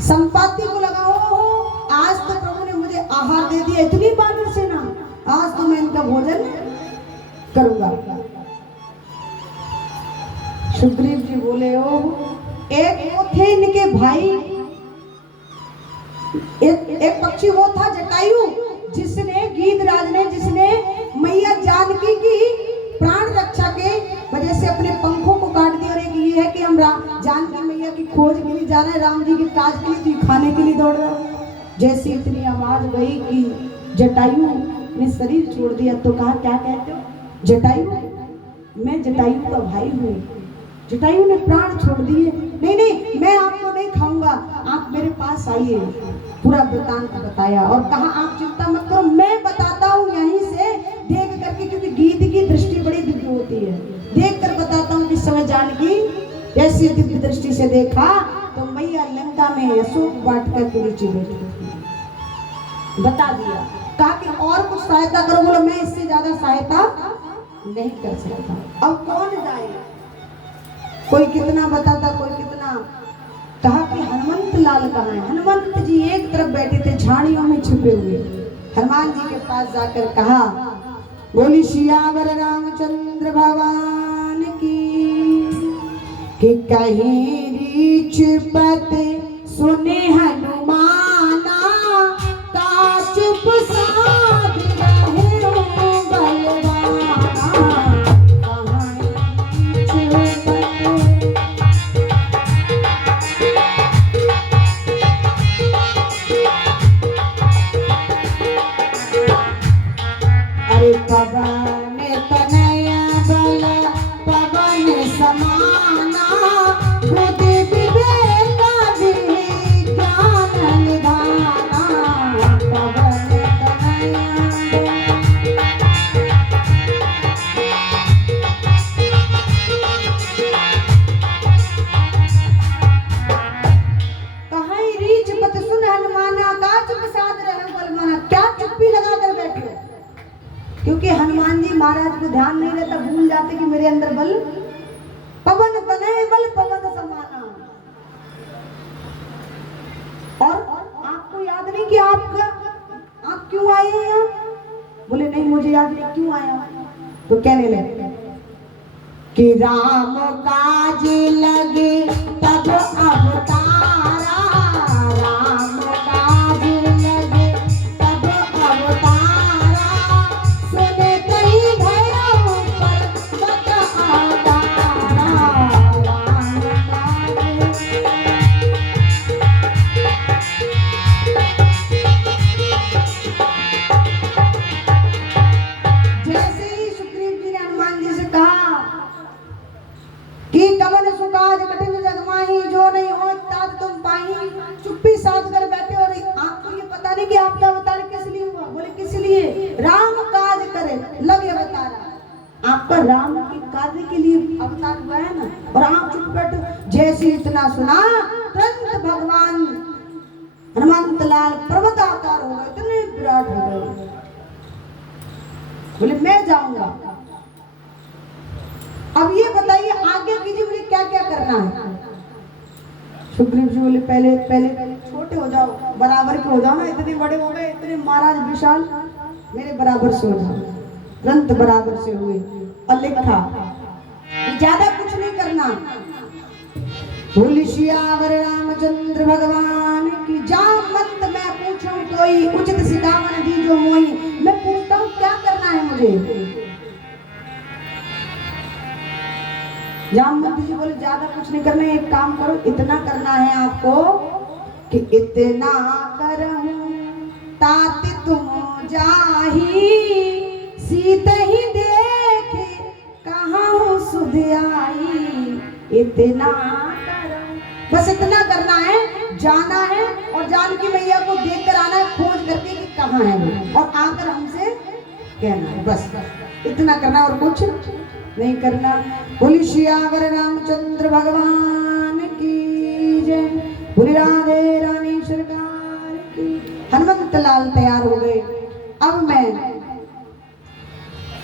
संपाति को लगाओ हो। आज तो प्रभु ने मुझे आहार दे दिया, इतनी बानर सेना, आज तो मैं इनका भोजन करूंगा। सुग्रीव जी बोले ओ, एक वो थे इनके भाई, एक पक्षी वो था जटायु, जिसने गीधराज ने, जिसने मैया जानकी की प्राण रक्षा के वजह से अपने पंखों को काट दिया। और एक ये है कि हम जानकी मैया की खोज के लिए जा रहे हैं, राम जी के काज के लिए, तो खाने के लिए दौड़ रहे हो। जैसे इतनी आवाज गई कि जटायु ने शरीर छोड़ दिया, तो कहा क्या कहते हो जटायु, मैं जटायु का भाई हूँ। जटायु ने प्राण छोड़ दिए, नहीं नहीं मैं आपको नहीं खाऊंगा, आप मेरे पास आइए। पूरा वृतांत बताया और कहा आप चिंता मत करो, मैं बताता हूँ यहीं से देख करके, क्योंकि गीत की दृष्टि बड़ी दिव्य होती है, देख कर बताता हूँ। किस समय जानकी जैसी दिव्य दृष्टि से देखा तो मैया लंका में अशोक वाटिका के नीचे बैठी, बता दिया। कहा कि और कुछ सहायता करो, बोलो मैं इससे ज्यादा सहायता नहीं कर सकता। अब कौन जाए, कोई कितना बताता, कोई कितना। कहा कि हनुमंत लाल कहाँ है। हनुमंत जी एक तरफ बैठे थे झाड़ियों में छुपे हुए। हनुमान जी के पास जाकर कहा, बोली सियावर रामचंद्र भगवान की, कि कहीं रीछ पत सुने हनुमाना, का चुप साध रहे हो बलवाना। पवन तनया बल पवन समाना, बुद्धि विवेक ज्ञान निधाना। पवन तनया कहीं रीछ पत सुन हनुमाना, का चुप साध रहे हो बलवाना। क्या चुप्पी लगा कर बैठे हो, क्योंकि हनुमान जी महाराज को ध्यान नहीं रहता, भूल जाते कि मेरे अंदर बल, पवन तनय बल पवन समाना। और आपको याद नहीं कि आप क्यों आए हैं यहाँ। बोले नहीं मुझे याद नहीं क्यों आया। तो कहने लगे कि राम काज लगे तब अवतारा, राम काज लगे तब अवतारा, सुने कहीं भयो पर्वत आतारा। राम काज जैसे ही सुग्रीव जी ने हनुमान जी से कहा कि कवन सुकाज कठिन जग माही, जो नहीं हो तात तुम पाही। चुप्पी साध कर बैठे, और आपको ये पता नहीं कि आपका अवतार किस लिए हुआ। बोले किस लिए, राम काज करे लगे अवतारा। आपका राम के कार्य के लिए अवतार हुआ है ना, और आप चुप बैठे। जैसे इतना सुना तुरंत भगवान हनुमंत लाल पर्वताकार हो गए, इतने विराट हो गए। बोले मैं जाऊंगा। अब ये बताइए आगे कीजिए, मुझे क्या क्या करना है। सुग्रीव जी बोले पहले छोटे हो जाओ, बराबर के हो जाओ ना, इतने बड़े हो गए, इतने महाराज विशाल, मेरे बराबर से हो जाओ। तुरंत बराबर से हुए और लिखा ज्यादा कुछ नहीं करना। बोली सियावर रामचंद्र भगवान की, जामवंत मैं पूछूं कोई, उचित सिखावन दीजो मोही। मैं पूछता हूँ क्या करना है मुझे। जामवंत जी बोले ज्यादा कुछ नहीं करना है, एक काम करो, इतना करना है आपको कि इतना करहूं ताति तुम जाही, सीत ही देखे कहाँ सुध आई। इतना करहूं, बस इतना करना है, जाना है और जानकी मैया को देख कर आना है, खोज करके कि कहाँ है वो, और आकर हमसे कहना है, बस इतना करना और कुछ नहीं करना। बोली सियावर रामचंद्र भगवान की जय, बोली राधे रानी सरकार की। हनुमंत लाल तैयार हो गए। अब मैं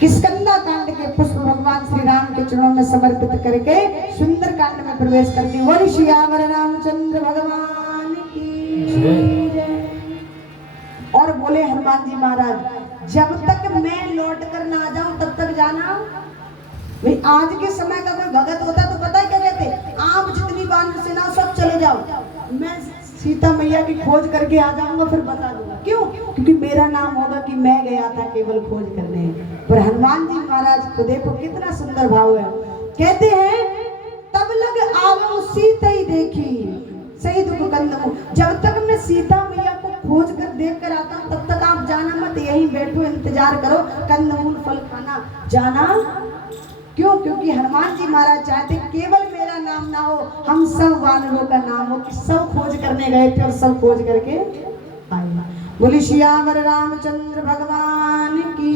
किष्किंधा कांड के पुष्प भगवान श्री राम के के चरणों में समर्पित करके सुंदर कांड में प्रवेश करती हूँ। बोलिए सियावर रामचंद्र भगवान की जय। और बोले हनुमान जी महाराज, जब तक मैं लौट कर ना आ जाऊं तब तक जाना। भाई आज के समय का कोई भगत होता तो पता है क्या कहते, आप जितनी वानर सेना सब चले जाओ, मैं सीता मैया की खोज करके आ जाऊंगा, फिर बता दूंगा। क्यों? क्योंकि मेरा नाम होगा कि मैं गया था केवल खोज करने। पर हनुमान जी महाराज को देखो कितना सुंदर भाव है। कहते हैं तब लग आवो सीता ही देखी सही दुख कंदमु। जब तक मैं सीता मैया को खोज कर देख कर आता हूँ तब तक आप जाना मत, यहीं बैठो इंतजार करो, कंदमूल फल खाना जाना। क्यों? क्योंकि हनुमान जी महाराज चाहते केवल मेरा नाम ना हो, हम सब वानरों का नाम हो कि सब खोज करने गए थे और सब खोज करके आए। बोली सियावर रामचंद्र भगवान की,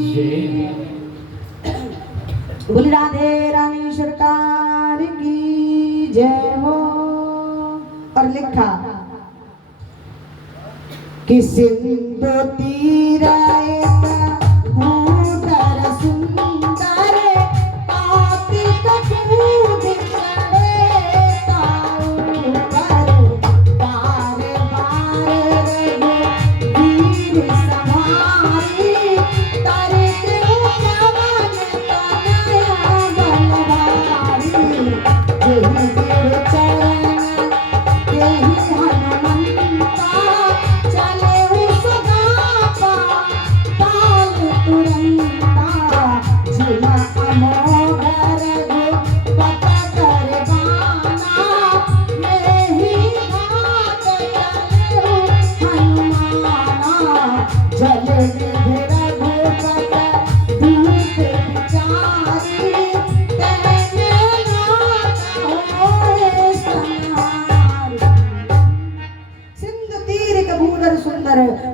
बोली राधे रानी सरकार की जय हो। और लिखा कि सिंधु तीर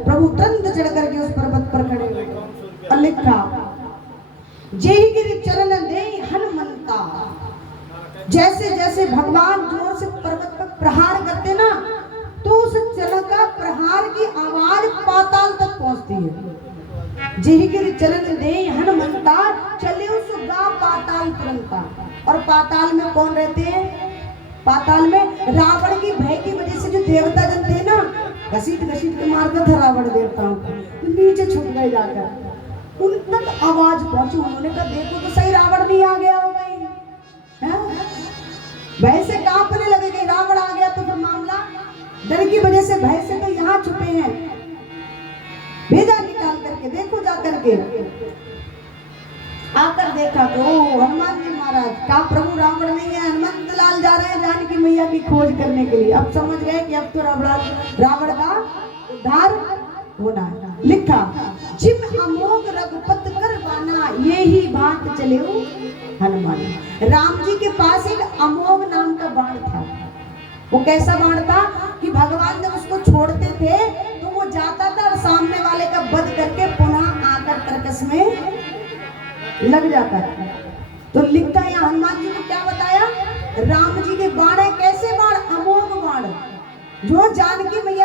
प्रभु तुरंत चढ़ करके उस पर्वत पर खड़े हुए और लिखा जेहि गिरि चरण दे हनुमंता। जैसे जैसे भगवान जोर से पर्वत पर प्रहार करते ना तो उस चरण का प्रहार की आवाज पाताल तक पहुंचती है। जेहि गिरि चरण दे हनुमंता चले उस गा पाताल तुरंता। और पाताल में कौन रहते हैं? पाताल में रावण की भय की वजह से जो देवता जन थे ना, घसीट घसीट के मारता था रावण देवताओं को, तो नीचे छुप गए जाकर। उन तक आवाज पहुंची, उन्होंने कहा देखो तो सही रावण भी आ गया होगा, भय से कांपने लगे कि रावण आ गया तो फिर मामला। डर की वजह से भय से तो यहाँ छुपे हैं, भेजा निकाल करके देखो जा करके। आकर देखा तो हनुमान जी महाराज का प्रभु रावण नहीं है, हनुमंत लाल जा रहे हैं जानकी मैया की खोज करने के लिए। अब समझ गए कि अब तो रावण का उद्धार होना है। लिखा जिम अमोघ रघुपत करवाना यही बात चले हनुमान। राम जी के पास एक अमोघ नाम का बाण था। वो कैसा बाण था कि भगवान जब उसको छोड़ते थे तो वो जाता था और सामने वाले का वध करके पुनः आकर तरकस में लग जाता है। तो लिखता है हनुमान जी को क्या बताया, राम जी के बाण है कैसे बाण, अमोघ बाण, जो जानकी मैया